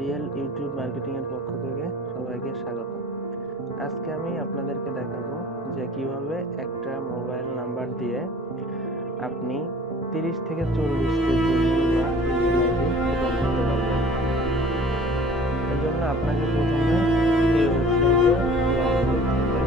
Real YouTube marketing এর পক্ষ থেকে সবাইকে স্বাগত। আজকে আমি আপনাদেরকে দেখাবো যে কিভাবে একটা মোবাইল নাম্বার দিয়ে আপনি 30 থেকে 40টি জিমেইল বা ইমেল আইডি ওপেন করতে পারবেন। এর জন্য আপনাকে প্রথমে এই ওয়েবসাইটে লগ ইন করতে হবে।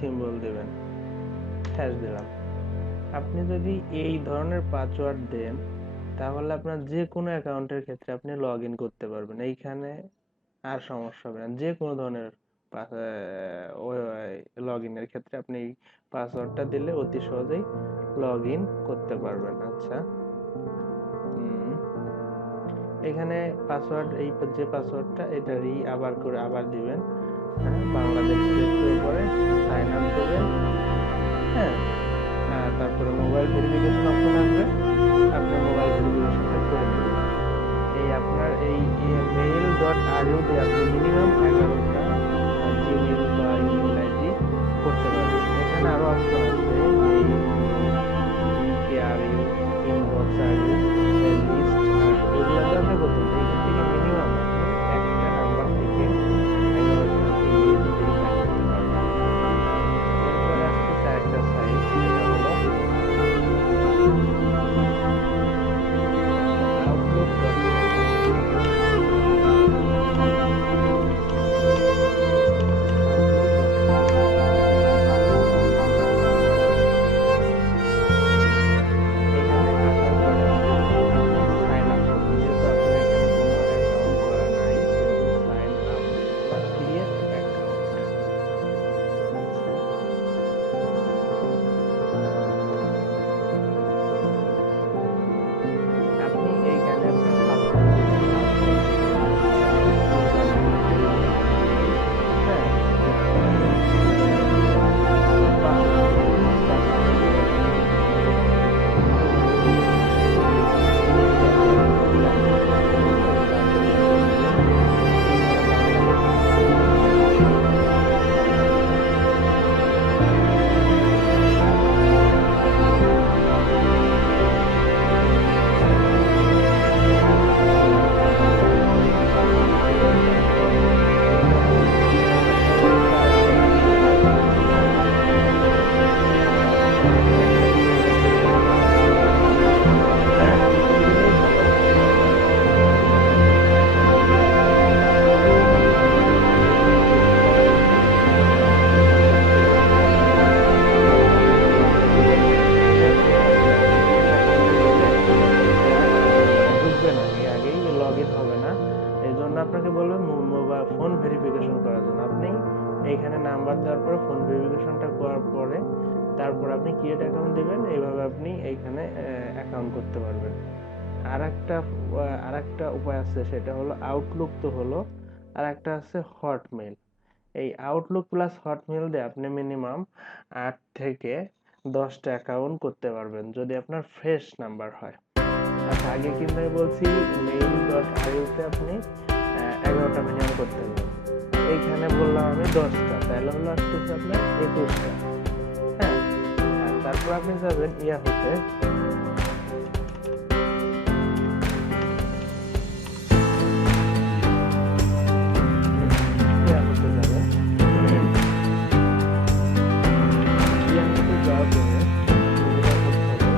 সিম্বল দেবেন, হ্যাশ দিলাম। আপনি যদি এই ধরনের পাসওয়ার্ড দেন তাহলে আপনার যে কোনো অ্যাকাউন্টের ক্ষেত্রে আপনি লগ ইন করতে পারবেন। এইখানে আর সমস্যা হবে না। যে কোনো ধরনের লগ ইনের ক্ষেত্রে আপনি এই পাসওয়ার্ডটা দিলে অতি সহজেই লগ ইন করতে পারবেন। আচ্ছা, এখানে পাসওয়ার্ড, এই যে পাসওয়ার্ডটা এটারই আবার দিবেন। বাংলাদেশ সিলেক্ট করে সাইন আপ দেবেন। তারপরে মোবাইল ভেরিফিকেশন অপশন আসবে, আপনার মোবাইল ভেরিফিকেশনটা করে নেবেন। এই আপনার এই mail.ru দিয়ে আপনি মিনিমাম 11টা জিমেইল বা ইমেল আইডি করতে পারবেন। এখানে আরো অপশন আছে, DKRU, Inbox.ru, লিস্ট, এগুলো আপনি করতে পারবেন। এখান থেকে মিনিমাম আপনি একটা নাম্বার থেকে 11টা ইমেল ভেরিফাই করতে পারবেন। এরপরে আসছে একটা সাইট, সেটা হলো outlook.com। এইখানে নাম্বার দেওয়ার পরে ফোন ভেরিফিকেশনটা করার পরে তারপর আপনি ক্রিয়েট অ্যাকাউন্ট দিবেন। এইভাবে আপনি এইখানে অ্যাকাউন্ট করতে পারবেন। আরেকটা উপায় আছে, সেটা হলো আউটলুক তো হলো, আর একটা আছে হটমেল। এই আউটলুক প্লাস হটমেল দিয়ে আপনি মিনিমাম 8 থেকে 10টা অ্যাকাউন্ট করতে পারবেন যদি আপনার ফ্রেশ নাম্বার হয়। আচ্ছা, আগে কিন্তু আমি বলছি mail.ru তে আপনি 11টা মিনিমাম করতে পারবেন। এইখানে বললাম আমি 10টা, তাহলে হলো আসতেছে আপনার 21টা। হ্যাঁ, আর তারপর আপনি যাবেন ইয়াহুতে। ইয়াহুতে যাবেন। ইয়াহুতে যাওয়ার পরে সুবিধা করতে হবে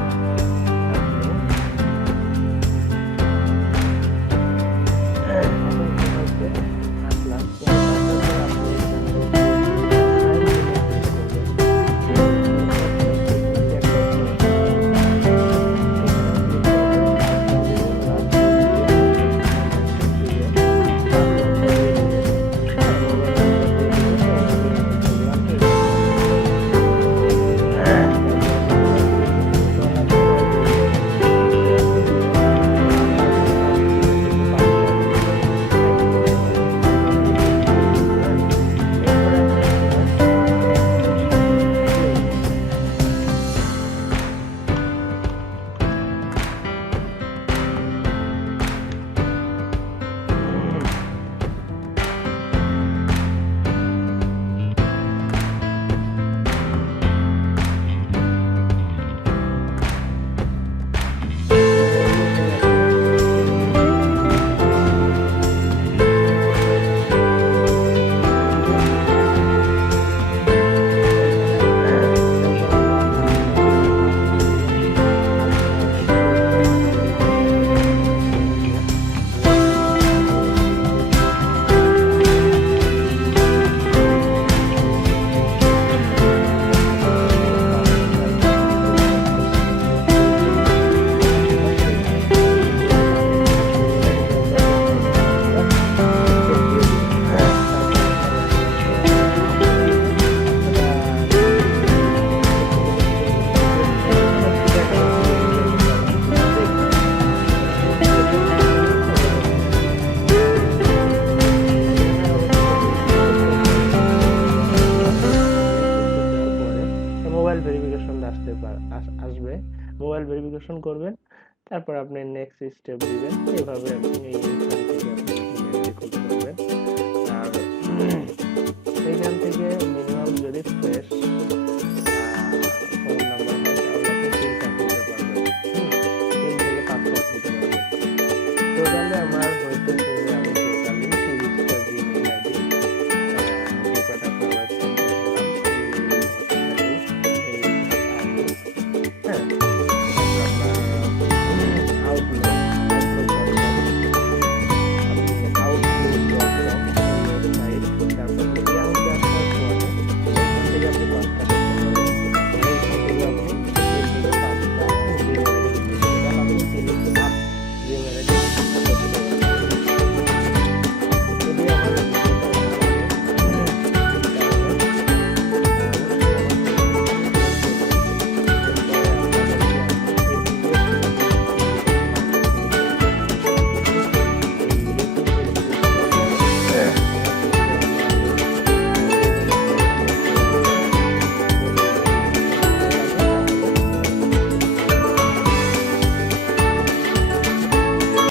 মোবাইল ভেরিফিকেশন আসবে। মোবাইল ভেরিফিকেশন করবেন, তারপর আপনি নেক্সট স্টেপ দিবেন। এইভাবে আপনি এইখান থেকে আপনি করতে পারবেন। আর